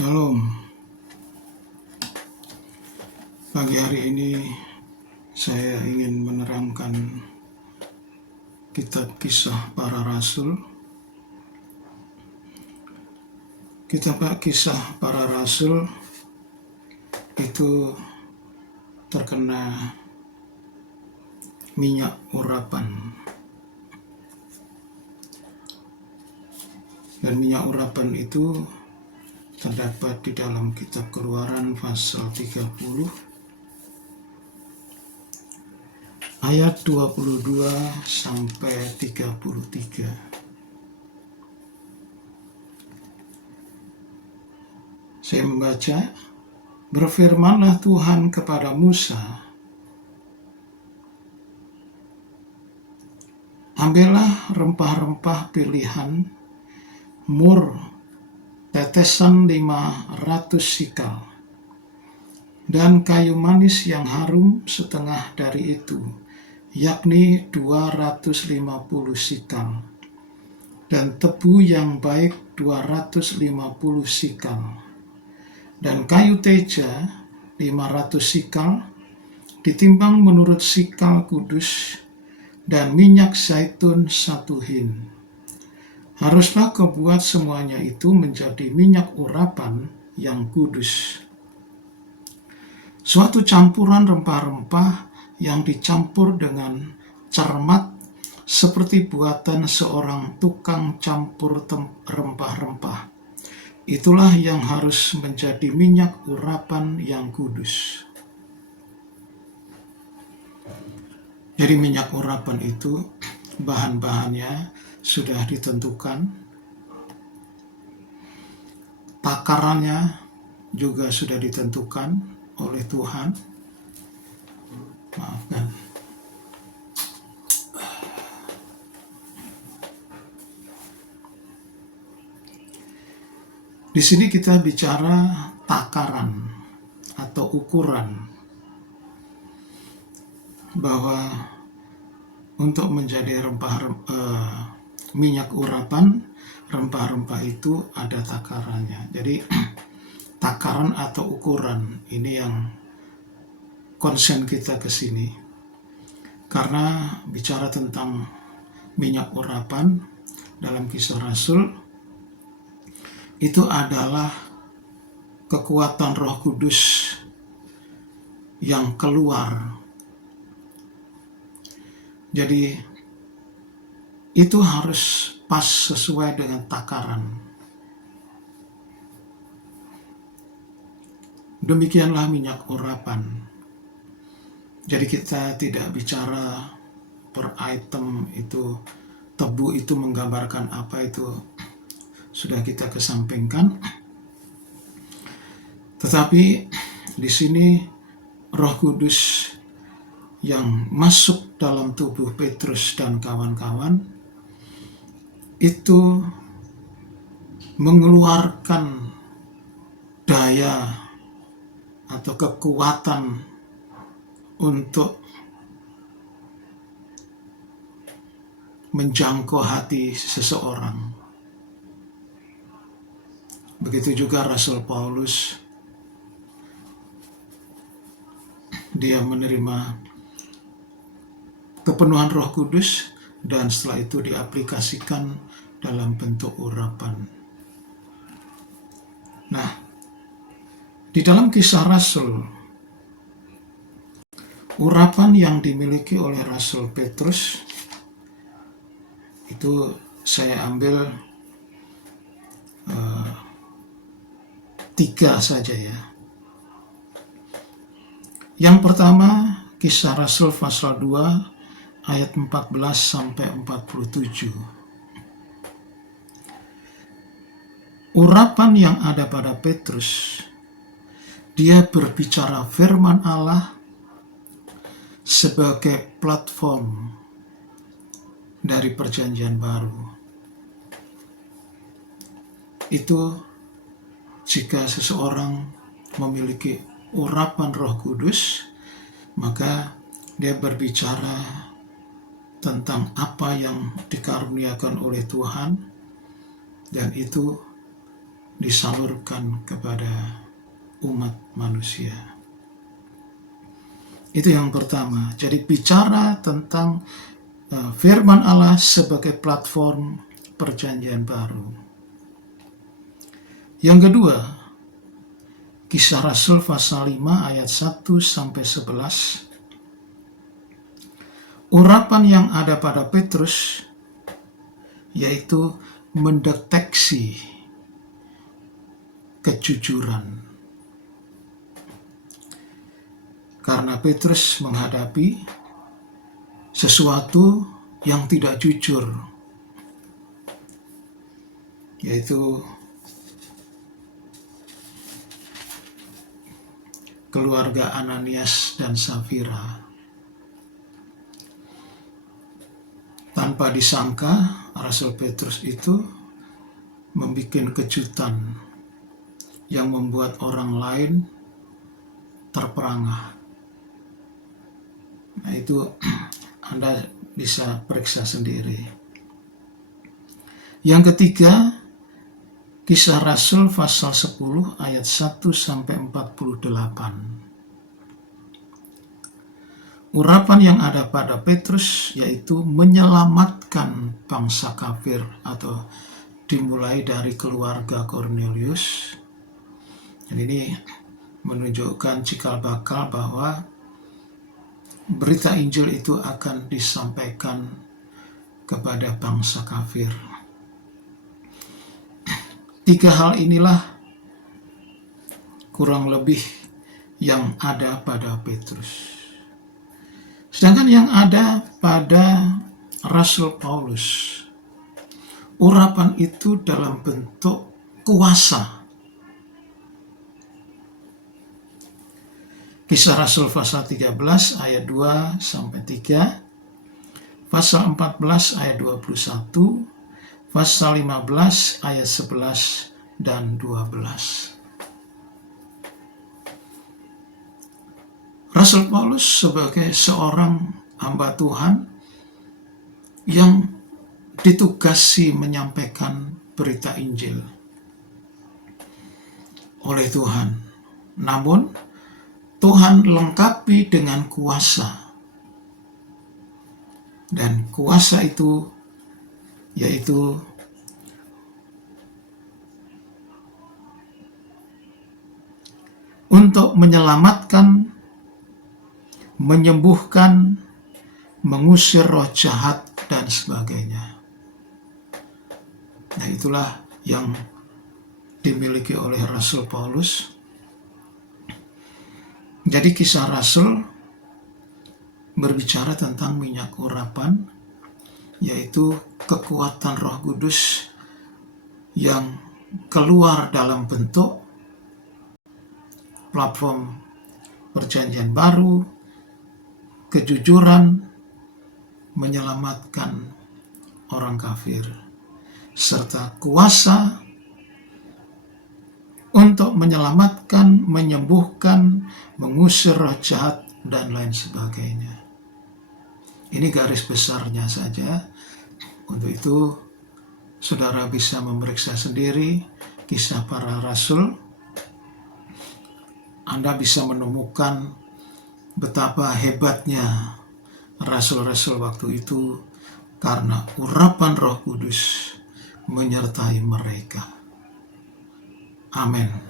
Shalom. Pagi hari ini saya ingin menerangkan kitab Kisah Para Rasul. Kitab Kisah Para Rasul itu terkena minyak urapan. Dan minyak urapan itu terdapat di dalam kitab Keluaran pasal 30 ayat 22 sampai 33. Saya membaca, "Berfirmanlah Tuhan kepada Musa, ambillah rempah-rempah pilihan, mur tetesan 500 sikal, dan kayu manis yang harum setengah dari itu, yakni 250 sikal, dan tebu yang baik 250 sikal, dan kayu teja 500 sikal, ditimbang menurut sikal kudus, dan minyak zaitun 1 hin. Haruslah kau buat semuanya itu menjadi minyak urapan yang kudus. Suatu campuran rempah-rempah yang dicampur dengan cermat seperti buatan seorang tukang campur rempah-rempah. Itulah yang harus menjadi minyak urapan yang kudus." Jadi minyak urapan itu bahan-bahannya sudah ditentukan, takarannya juga sudah ditentukan oleh Tuhan. Maafkan. Di sini kita bicara takaran atau ukuran, bahwa untuk menjadi minyak urapan, rempah-rempah itu ada takarannya. Jadi takaran atau ukuran ini yang konsen kita ke sini. Karena bicara tentang minyak urapan dalam Kisah Rasul, itu adalah kekuatan Roh Kudus yang keluar. Jadi itu harus pas sesuai dengan takaran. Demikianlah minyak urapan. Jadi kita tidak bicara per item itu, tebu itu menggambarkan apa, itu sudah kita kesampingkan. Tetapi di sini Roh Kudus yang masuk dalam tubuh Petrus dan kawan-kawan itu mengeluarkan daya atau kekuatan untuk menjangkau hati seseorang. Begitu juga Rasul Paulus, dia menerima kepenuhan Roh Kudus dan setelah itu diaplikasikan dalam bentuk urapan. Nah, di dalam Kisah Rasul, urapan yang dimiliki oleh Rasul Petrus itu saya ambil 3 saja ya. Yang pertama, Kisah Rasul pasal 2 ayat 14 sampai 47. Urapan yang ada pada Petrus, dia berbicara firman Allah sebagai platform dari perjanjian baru. Itu jika seseorang memiliki urapan Roh Kudus, maka dia berbicara tentang apa yang dikaruniakan oleh Tuhan, dan itu disalurkan kepada umat manusia. Itu yang pertama. Jadi bicara tentang firman Allah sebagai platform perjanjian baru. Yang kedua, Kisah Rasul pasal 5 ayat 1 sampai 11. Urapan yang ada pada Petrus yaitu mendeteksi kejujuran. Karena Petrus menghadapi sesuatu yang tidak jujur, yaitu keluarga Ananias dan Safira. Tanpa disangka, Rasul Petrus itu membuat kejutan yang membuat orang lain terperangah. Nah, itu Anda bisa periksa sendiri. Yang ketiga, Kisah Rasul pasal 10 ayat 1 sampai 48. Urapan yang ada pada Petrus yaitu menyelamatkan bangsa kafir, atau dimulai dari keluarga Kornelius. Dan ini menunjukkan cikal bakal bahwa berita Injil itu akan disampaikan kepada bangsa kafir. Tiga hal inilah kurang lebih yang ada pada Petrus. Sedangkan yang ada pada Rasul Paulus, urapan itu dalam bentuk kuasa. Kisah Rasul pasal 13 ayat 2 sampai 3, pasal 14 ayat 21, pasal 15 ayat 11 dan 12. Rasul Paulus sebagai seorang hamba Tuhan yang ditugasi menyampaikan berita Injil oleh Tuhan. Namun Tuhan lengkapi dengan kuasa. Dan kuasa itu yaitu untuk menyelamatkan, menyembuhkan, mengusir roh jahat, dan sebagainya. Nah, itulah yang dimiliki oleh Rasul Paulus. Jadi Kisah Rasul berbicara tentang minyak urapan, yaitu kekuatan Roh Kudus yang keluar dalam bentuk platform perjanjian baru, kejujuran, menyelamatkan orang kafir, serta kuasa untuk menyelamatkan, menyembuhkan, mengusir roh jahat, dan lain sebagainya. Ini garis besarnya saja. Untuk itu, saudara bisa memeriksa sendiri Kisah Para Rasul. Anda bisa menemukan betapa hebatnya rasul-rasul waktu itu karena urapan Roh Kudus menyertai mereka. Amin.